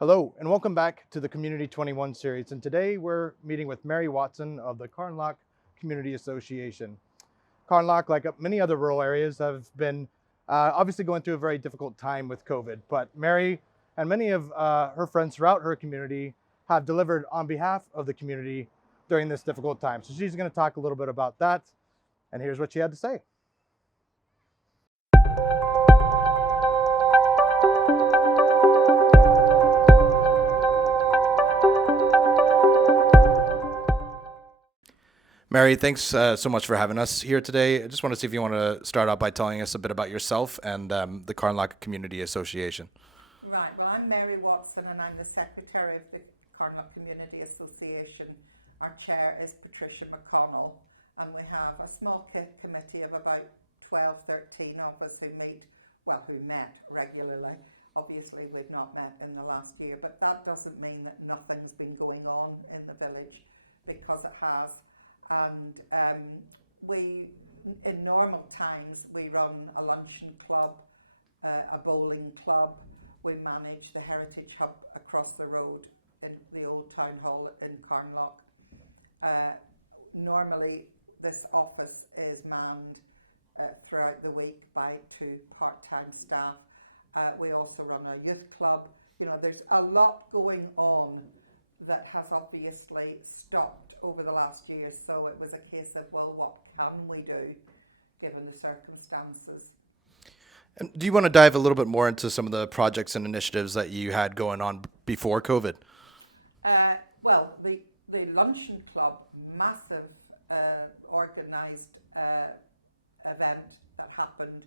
Hello, and welcome back to the Community-21 series. And today we're meeting with Mary Watson of the Carnlough Community Association. Carnlough, like many other rural areas, have been obviously going through a very difficult time with COVID. But Mary and many of her friends throughout her community have delivered on behalf of the community during this difficult time. So she's going to talk a little bit about that. And here's what she had to say. Mary, thanks so much for having us here today. I just want to see if you want to start out by telling us a bit about yourself and the Carnlough Community Association. Right, well, I'm Mary Watson and I'm the Secretary of the Carnlough Community Association. Our chair is Patricia McConnell, and we have a small committee of about 12, 13 of us who met regularly. Obviously, we've not met in the last year, but that doesn't mean that nothing's been going on in the village, because it has. And in normal times, we run a luncheon club, a bowling club. We manage the Heritage Hub across the road in the old town hall in Carnlough. Normally, this office is manned throughout the week by 2 part-time staff. We also run a youth club. You know, there's a lot going on that has obviously stopped over the last year. So it was a case of, well, what can we do given the circumstances? And do you want to dive a little bit more into some of the projects and initiatives that you had going on before COVID? Well, the Luncheon Club, massive organised event that happened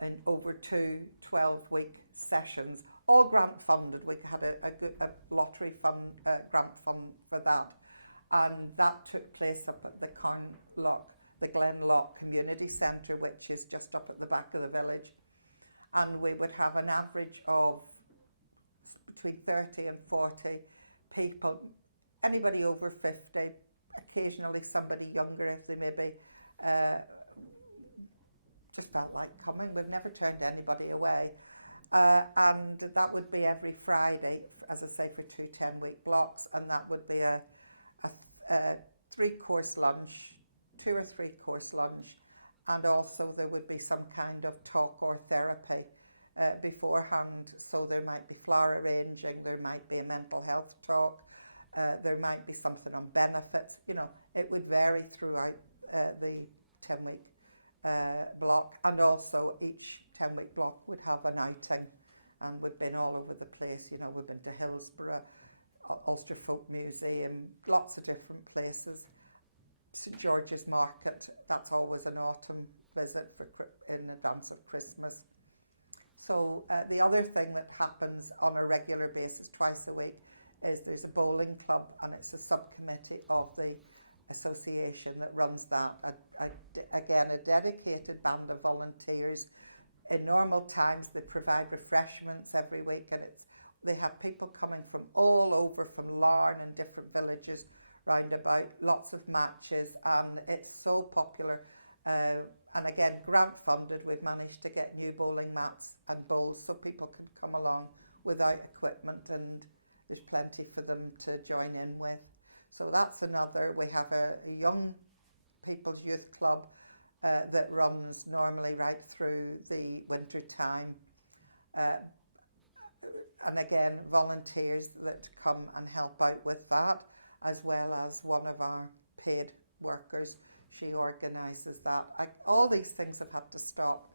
in over 2 12-week sessions, all grant funded. We had a lottery fund, grant fund for that. And that took place up at the Carnlough Community Centre, which is just up at the back of the village. And we would have an average of between 30 and 40 people, anybody over 50, occasionally somebody younger if they maybe just felt like coming. We've never turned anybody away. And that would be every Friday, as I say, for 2 10-week blocks. And that would be a 3-course lunch, 2 or 3-course lunch. And also there would be some kind of talk or therapy beforehand. So there might be flower arranging, there might be a mental health talk, there might be something on benefits. You know, it would vary throughout the 10-week block, and also each 10-week block would have an outing, and we've been all over the place. You know, we've been to Hillsborough, Ulster Folk Museum, lots of different places. St George's Market, that's always an autumn visit in advance of Christmas. So the other thing that happens on a regular basis twice a week is there's a bowling club, and it's a subcommittee of the association that runs that. Again, a dedicated band of volunteers. In normal times, they provide refreshments every week, and they have people coming from all over, from Larne and different villages round about, lots of matches, and it's so popular. And again, grant funded, we've managed to get new bowling mats and bowls so people can come along without equipment, and there's plenty for them to join in with. So that's another. We have a young people's youth club that runs normally right through the winter time. And again, volunteers that come and help out with that, as well as one of our paid workers. She organises that. All these things have had to stop.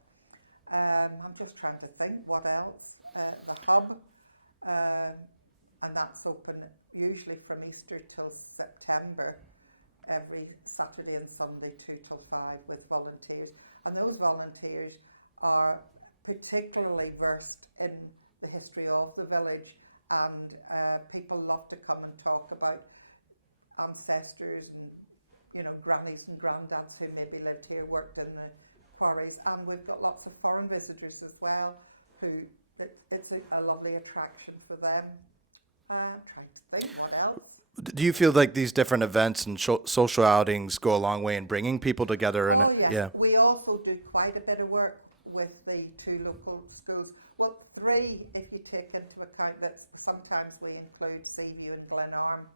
I'm just trying to think what else. The hub, and that's open usually from Easter till September, every Saturday and Sunday, 2 till 5, with volunteers. And those volunteers are particularly versed in the history of the village, and people love to come and talk about ancestors and, you know, grannies and granddads who maybe lived here, worked in the quarries. And we've got lots of foreign visitors as well, who it's a lovely attraction for them. I'm trying to think what else. Do you feel like these different events and social outings go a long way in bringing people together? Oh, yes. Yeah. We also do quite a bit of work with the 2 local schools. Well, 3 if you take into account that sometimes we include Seaview and Glenarm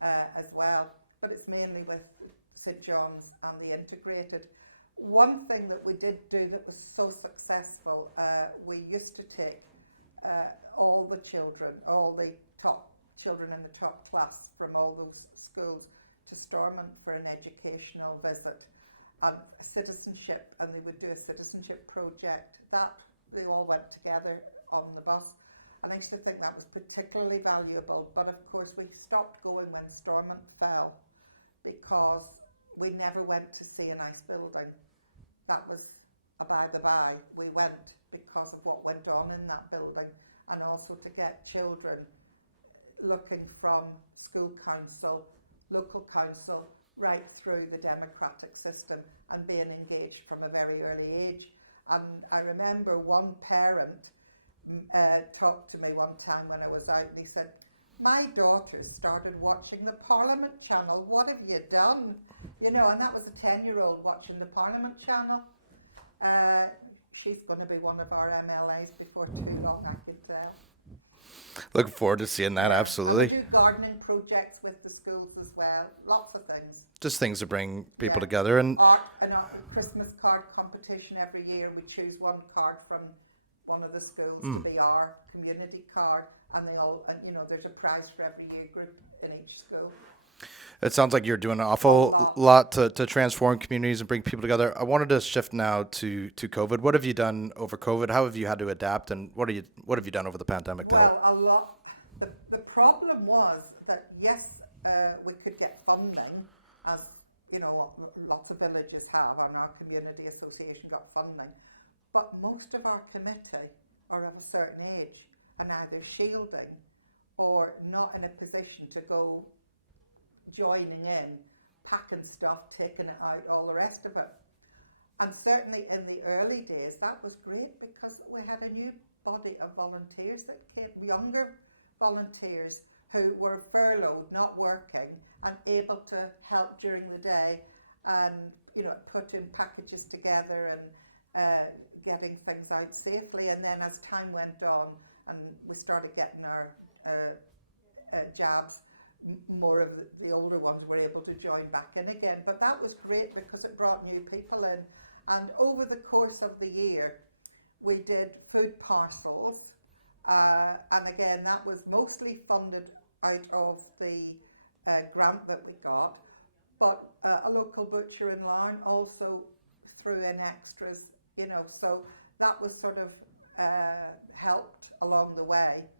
as well, but it's mainly with St John's and the integrated. One thing that we did do that was so successful, we used to take all the children, all the top children in the top class from all those schools to Stormont for an educational visit and citizenship, and they would do a citizenship project. That they all went together on the bus, and I used to think that was particularly valuable. But of course we stopped going when Stormont fell because we never went to see a nice building. That was a by the by. We went because of what went on in that building, and also to get children looking from school council, local council, right through the democratic system and being engaged from a very early age. And I remember one parent talked to me one time when I was out, and he said, "My daughter started watching the Parliament channel. What have you done?" You know, and that was a 10-year-old watching the Parliament channel. She's going to be one of our MLAs before too long, I can tell. Looking forward to seeing that, absolutely. And we do gardening projects with the schools as well, lots of things. Just things to bring people together. And art, Christmas card competition every year. We choose one card from one of the schools to be our community card, and they all, and you know, there's a prize for every year group in each school. It sounds like you're doing an awful lot to transform communities and bring people together. I wanted to shift now to COVID. What have you done over COVID? How have you had to adapt, and what have you done over the pandemic? Well, a lot. The problem was that yes, we could get funding, as you know, lots of villages have, and our community association got funding, but most of our committee are of a certain age and either shielding or not in a position to go joining in, packing stuff, taking it out, all the rest of it. And certainly in the early days, that was great because we had a new body of volunteers that came, younger volunteers who were furloughed, not working, and able to help during the day and, you know, putting packages together and getting things out safely. And then as time went on and we started getting our jabs, more of the older ones were able to join back in again. But that was great because it brought new people in. And over the course of the year, we did food parcels. And again, that was mostly funded out of the grant that we got. But a local butcher in Larne also threw in extras, you know, so that was sort of helped along the way.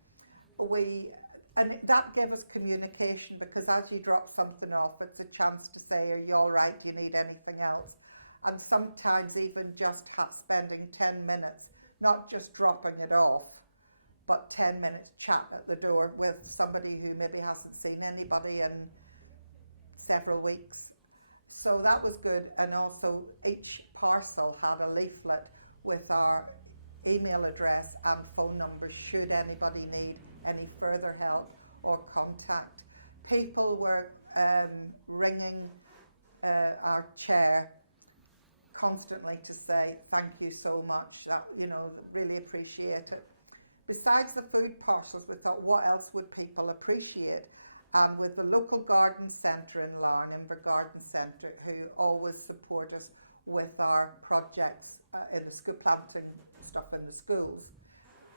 And that gave us communication, because as you drop something off, it's a chance to say, "Are you all right? Do you need anything else?" And sometimes even just spending 10 minutes, not just dropping it off, but 10 minutes chat at the door with somebody who maybe hasn't seen anybody in several weeks. So that was good. And also each parcel had a leaflet with our email address and phone numbers should anybody need any further help or contact. People were ringing our chair constantly to say thank you so much, that, you know, really appreciate it. Besides the food parcels, we thought, what else would people appreciate? And with the local garden centre in Larne, Inver Garden Centre, who always support us with our projects in the school, planting stuff in the schools,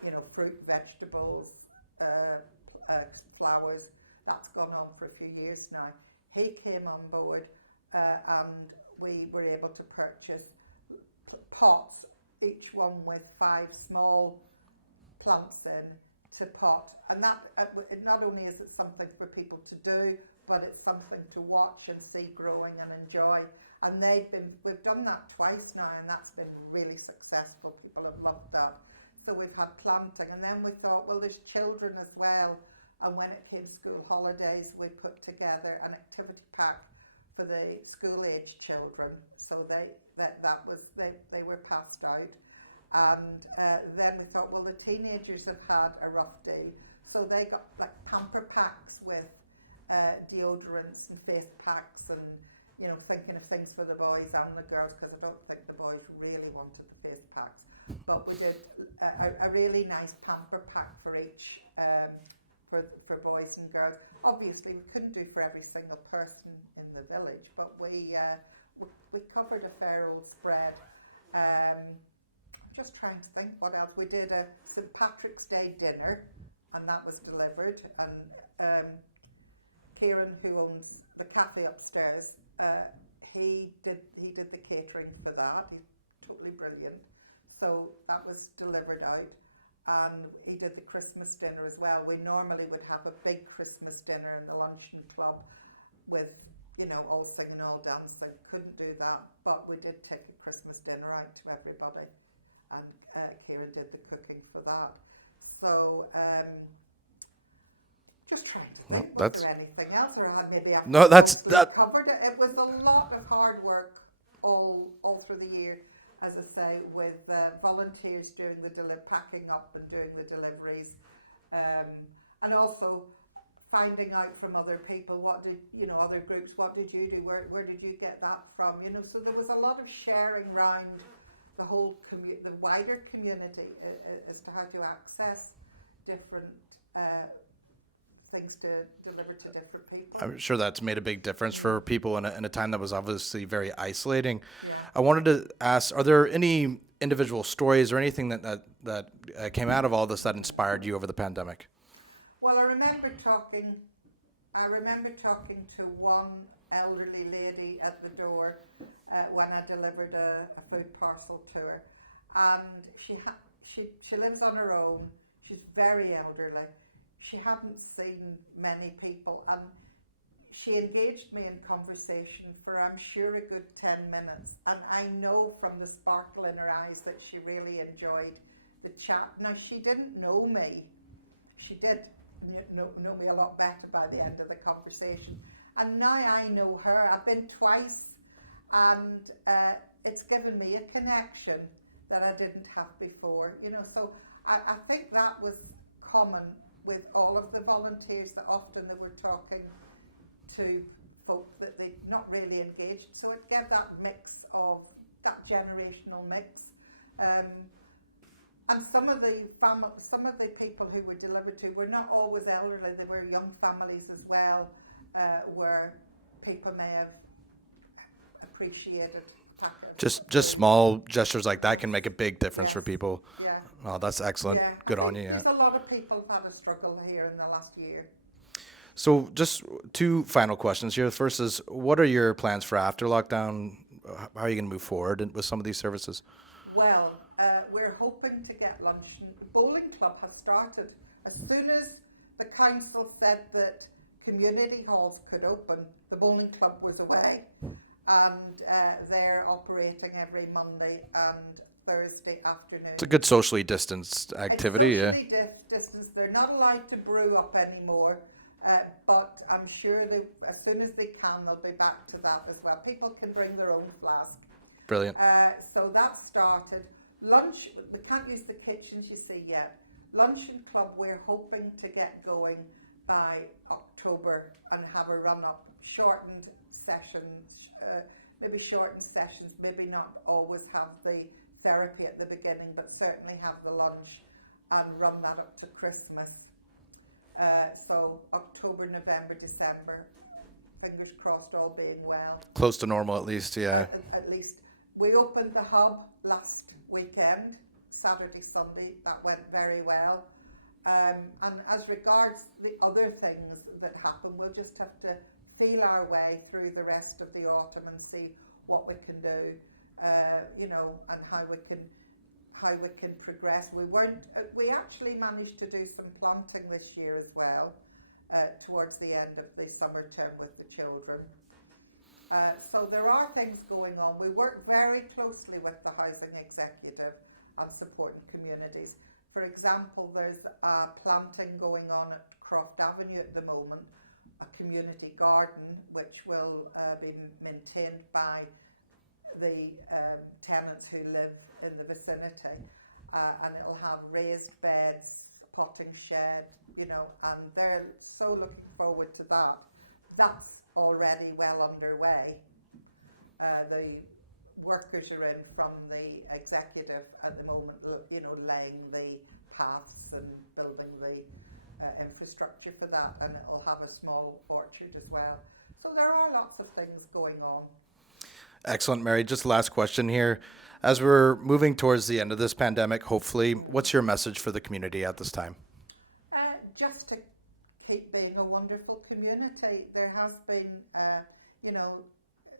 you know, fruit, vegetables, flowers, that's gone on for a few years now. He came on board and we were able to purchase pots, each one with 5 small plants in to pot. And that not only is it something for people to do, but it's something to watch and see growing and enjoy. And we've done that twice now, and that's been really successful. People have loved that. So we've had planting, and then we thought, well, there's children as well. And when it came school holidays, we put together an activity pack for the school-age children. So they were passed out. And then we thought, well, the teenagers have had a rough deal. So they got like pamper packs with deodorants and face packs and you know, thinking of things for the boys and the girls, because I don't think the boys really wanted the face packs. But we did a really nice pamper pack for each, for boys and girls. Obviously, we couldn't do for every single person in the village, but we covered a fair old spread. I'm just trying to think what else. We did a St. Patrick's Day dinner, and that was delivered. And Kieran, who owns the cafe upstairs, he did the catering for that. He's totally brilliant. So that was delivered out. And he did the Christmas dinner as well. We normally would have a big Christmas dinner in the luncheon club with, you know, all singing, all dancing. Couldn't do that, but we did take a Christmas dinner out to everybody. And Kieran did the cooking for that. So just trying to think, was there anything else? Or maybe I've mostly covered it. It was a lot of hard work all through the year, as I say, with volunteers doing the packing up and doing the deliveries. And also finding out from other people, other groups, what did you do? Where did you get that from? You know, so there was a lot of sharing around the whole the wider community as to how to access different things to deliver to different people. I'm sure that's made a big difference for people in a time that was obviously very isolating. Yeah. I wanted to ask, are there any individual stories or anything that came out of all this that inspired you over the pandemic? Well, I remember talking to one elderly lady at the door when I delivered a food parcel to her, and she lives on her own. She's very elderly. She hadn't seen many people, and she engaged me in conversation for, I'm sure, a good 10 minutes. And I know from the sparkle in her eyes that she really enjoyed the chat. Now, she didn't know me. She did know me a lot better by the end of the conversation. And now I know her. I've been twice, and it's given me a connection that I didn't have before. You know, so I think that was common with all of the volunteers, that often they were talking to folk that they'd not really engaged. So it gave that mix of, that generational mix. And some of the people who were delivered to were not always elderly. They were young families as well, where people may have appreciated a packet of just food. Small gestures like that can make a big difference Yes. for people. Yeah. Oh, that's excellent. Yeah. Good I think on you. there's a lot of people who've had a struggle here in the last year. So just two final questions here. The first is, what are your plans for after lockdown? How are you going to move forward with some of these services? Well, we're hoping to get luncheon. The bowling club has started. As soon as the council said that community halls could open, the bowling club was away. And they're operating every Monday and Thursday afternoon. It's a good socially distanced activity. It's socially distanced. They're not allowed to brew up anymore, but I'm sure as soon as they can, they'll be back to that as well. People can bring their own flask. Brilliant. So that started. Lunch, we can't use the kitchens, you see, yet. Luncheon club, we're hoping to get going by October and have a run-up. Shortened sessions, maybe not always have the therapy at the beginning, but certainly have the lunch and run that up to Christmas. So October, November, December, fingers crossed, all being well. Close to normal at least, yeah. At least. We opened the hub last weekend, Saturday, Sunday. That went very well. And as regards the other things that happen, we'll just have to feel our way through the rest of the autumn and see what we can do, and how we can progress. We actually managed to do some planting this year as well, towards the end of the summer term with the children. So there are things going on. We work very closely with the housing executive and supporting communities. For example, there's a planting going on at Croft Avenue at the moment, a community garden, which will be maintained by the tenants who live in the vicinity, and it'll have raised beds, potting shed, and they're so looking forward to that. That's already well underway. The workers are in from the executive at the moment, you know, laying the paths and building the infrastructure for that, and it'll have a small orchard as well. So there are lots of things going on. Excellent, Mary. Just last question here. As we're moving towards the end of this pandemic, hopefully, what's your message for the community at this time? Just to keep being a wonderful community. There has been, you know,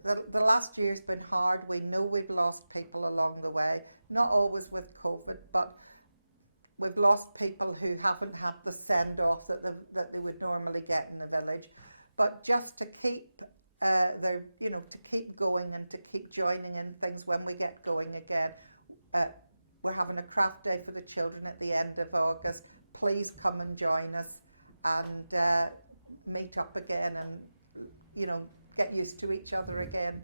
the last year's been hard. We know we've lost people along the way, not always with COVID, but we've lost people who haven't had the send-off that they would normally get in the village. But just to keep to keep going and to keep joining in things when we get going again. We're having a craft day for the children at the end of August. Please come and join us and meet up again and, you know, get used to each other again.